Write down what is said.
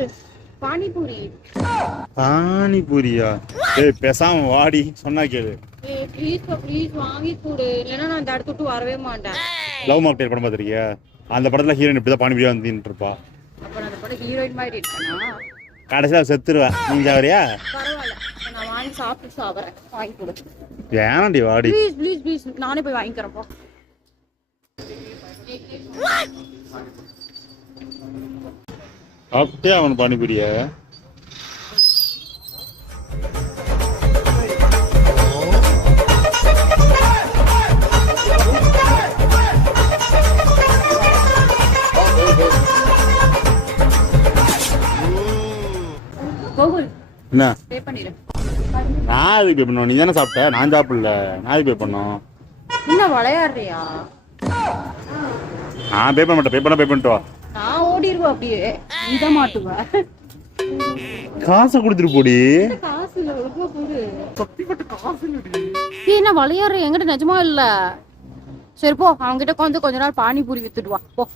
கோகுல் பானிபூரி. பானிபூரியா? ஏய் பேசாம வாடி, சொன்னா கேளு. ஏய் ப்ளீஸ் வாங்கி கொடு, இல்லைன்னா நான் இந்த இடத்த விட்டு வரவே மாட்டேன். லவ் மாக்டெயில் படம் பார்த்திருக்கியா? அந்த படத்துல ஹீரோயின் இப்படிதான் பானிபூரியா வந்துட்டு இருப்பா. அப்ப நான் அந்த படம் ஹீரோயின் மாதிரி இருக்கேனா? கடைசியா செத்துருவேன். நீங்க சாவறியா? பரவாயில்ல, நான் வாங்கி சாப்பிட்டு சாப்பிட்றேன். வாங்கி கொடு. ஏன்டி வாடி? ப்ளீஸ் நானே போய் வாங்கிக்கிறேன் போ. அப்படியே அவன் பானிபூரிய கோகுல் என்ன பே பண்ணிடு. நான் அதுக்கு பே பண்ணுவோம்? நீ தானே சாப்பிட்ட, நான் சாப்பிடல. நான் பே பண்ணோம். என்ன விளையாடுறியா? நான் பே பண்ண மாட்டேன். பே பண்ணிட்டு வா. நான் ஓடிடுவேன் அப்படியே. நீதான் மாட்டுவ. காசை கொடுத்துட்டு போடி. காசு இல்ல, ரொம்ப போடு. சத்தியப்பட்ட காசு இல்லடி. நீ என்ன விளையாடுற? என்கிட்ட நிஜமா இல்ல. சரி போ, அவன்கிட்ட கொஞ்ச நாள் பானிபூரி வித்துட்டு வா போ.